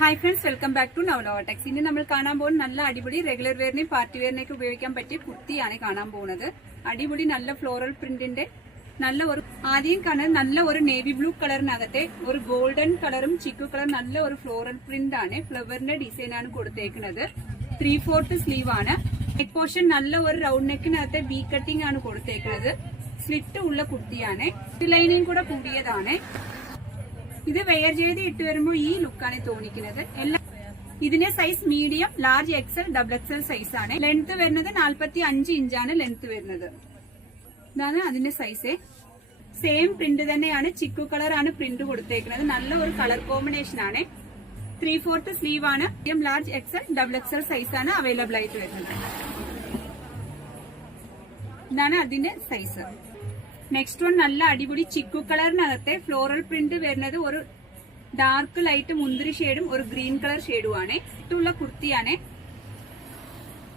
Hi friends welcome back to നവലോവടെക്സ് ഇനി നമ്മൾ കാണാൻ പോകുന്ന നല്ല അടിപൊളി റെഗുലർ വെയറിനെയും പാർട്ടി വെയറിനേക്ക് ഉപയോഗിക്കാൻ പറ്റിയ കുർത്തിയാണ് കാണാൻ പോകുന്നത്. അടിപൊളി നല്ല ഫ്ലോറൽ പ്രിന്റിന്റെ നല്ല ഒരു ആദ്യം കാണാൻ നല്ല ഒരു നേവി ബ്ലൂ കളറിനകത്തെ ഒരു ഗോൾഡൻ കളറും ചിക്കു കളർ നല്ല ഒരു ഫ്ലോറൽ പ്രിന്റ് ആണ്. ഫ്ലവറിന്റെ ഡിസൈൻ ആണ് കൊടുത്തേക്കുന്നത്. ത്രീ ഫോർത്ത് സ്ലീവ് ആണ്. നെക്ക് പോർഷൻ നല്ല ഒരു റൗണ്ട് നെക്കിനകത്തെ ബി കട്ടിംഗ് ആണ് കൊടുത്തേക്കുന്നത്. സ്ലിറ്റ് ഉള്ള കുർത്തിയാണ്. ലൈനിങ് കൂടെ കൂടിയതാണ് ഇത് വെയർ ചെയ്ത് ഇട്ട് വരുമ്പോൾ ഈ ലുക്കാണ് തോന്നിക്കുന്നത്. എല്ലാ ഇതിന്റെ size medium large XL double XL size ആണ്. ലെങ്ത് വരുന്നത് നാൽപ്പത്തി അഞ്ച് ഇഞ്ചാണ് ലെങ്ത് വരുന്നത്. ഇതാണ് അതിന്റെ സൈസ് സെയിം പ്രിന്റ് തന്നെയാണ്. ചിക്കു കളർ ആണ് പ്രിന്റ് കൊടുത്തേക്കുന്നത്. നല്ല ഒരു കളർ കോമ്പിനേഷൻ ആണ്. ത്രീ ഫോർത്ത് സ്ലീവ് ആണ് medium large XL double XL size ആണ് അവൈലബിൾ ആയിട്ട് വരുന്നത്. ഇതാണ് അതിന്റെ സൈസ് നെക്സ്റ്റ് വൺ നല്ല അടിപൊളി ചിക്കു കളറിനകത്തെ ഫ്ലോറൽ പ്രിന്റ് വരുന്നത് ഒരു ഡാർക്ക് ലൈറ്റ് മുന്തിരി ഷെയ്ഡും ഒരു ഗ്രീൻ കളർ ഷെയ്ഡും ആണ്. ഇട്ടുള്ള കുർത്തിയാണ്.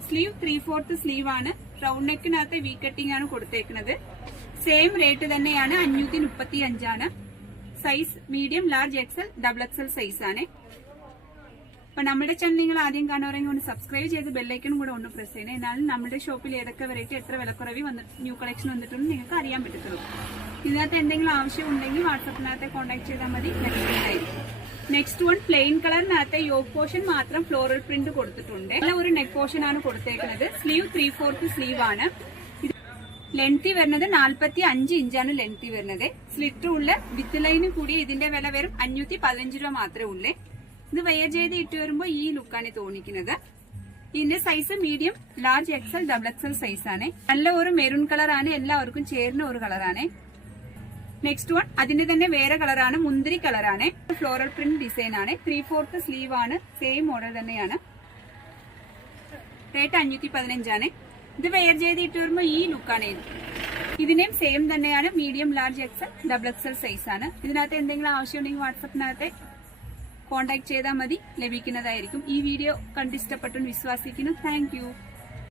സ്ലീവ് ത്രീ ഫോർത്ത് സ്ലീവ് ആണ്. റൗണ്ട് നെക്കിനകത്തെ വി കട്ടിംഗ് ആണ് കൊടുത്തേക്കുന്നത്. സെയിം റേറ്റ് തന്നെയാണ് അഞ്ഞൂറ്റി മുപ്പത്തി അഞ്ചാണ് size medium large XL double XL size ആണ്. അപ്പൊ നമ്മുടെ ചാനൽ നിങ്ങൾ ആദ്യം കാണുവാണെങ്കിൽ ഒന്ന് സബ്സ്ക്രൈബ് ചെയ്ത് ബെല്ലൈക്കണും കൂടെ ഒന്ന് പ്രസ് ചെയ്യണം. എന്നാലും നമ്മുടെ ഷോപ്പിൽ ഏതൊക്കെ വെറൈറ്റി എത്ര വിലക്കുറവ് വന്ന് ന്യൂ കളക്ഷൻ വന്നിട്ടുണ്ടെന്ന് നിങ്ങൾക്ക് അറിയാൻ പറ്റത്തുള്ളൂ. ഇതിനകത്ത് എന്തെങ്കിലും ആവശ്യം ഉണ്ടെങ്കിൽ വാട്സപ്പിനകത്തെ കോൺടാക്ട് ചെയ്താൽ മതി. നെക്സ്റ്റ് വൺ പ്ലെയിൻ കളറിനകത്തെ യോഗ് പോർഷൻ മാത്രം ഫ്ലോറൽ പ്രിന്റ് കൊടുത്തിട്ടുണ്ട്. നല്ല ഒരു നെക്ക് പോർഷൻ ആണ് കൊടുത്തേക്കുന്നത്. സ്ലീവ് ത്രീ ഫോർത്ത് സ്ലീവ് ആണ് ലെങ്തി വരുന്നത് നാൽപ്പത്തി അഞ്ച് ഇഞ്ചാണ് ലെങ്തി വരുന്നത്. സ്ലിറ്റർ ഉള്ള വിത്ത് ലൈനും കൂടി ഇതിന്റെ വില വെറും അഞ്ഞൂറ്റി പതിനഞ്ച് രൂപ മാത്രമേ ഉള്ളൂ. ഇത് വെയർ ചെയ്ത് ഇട്ട് വരുമ്പോൾ ഈ ലുക്കാണ് തോന്നിക്കുന്നത്. ഇതിന്റെ size medium large XL double XL size ആണ്. നല്ല ഒരു മെറൂൺ കളറാണ് എല്ലാവർക്കും ചേരുന്ന ഒരു കളറാണ് നെക്സ്റ്റ് വൺ അതിന്റെ തന്നെ വേറെ കളറാണ് മുന്തിരി കളറാണ് ഫ്ലോറൽ പ്രിന്റ് ഡിസൈൻ ആണ്. ത്രീ ഫോർത്ത് സ്ലീവ് ആണ് സെയിം മോഡൽ തന്നെയാണ്. റേറ്റ് അഞ്ഞൂറ്റി പതിനഞ്ചാണ് ഇത് വെയർ ചെയ്ത് ഇട്ട് വരുമ്പോൾ ഈ ലുക്കാണ് ഇത്. ഇതിന്റെയും സെയിം തന്നെയാണ് medium large XL double XL size ആണ്. ഇതിനകത്ത് എന്തെങ്കിലും ആവശ്യമുണ്ടെങ്കിൽ വാട്സപ്പിനകത്ത് കോൺടാക്ട് ചെയ്താൽ മതി. ലഭിക്കുന്നതായിരിക്കും. ഈ വീഡിയോ കണ്ടിഷ്ടപ്പെട്ടു വിശ്വസിക്കുന്നു. താങ്ക്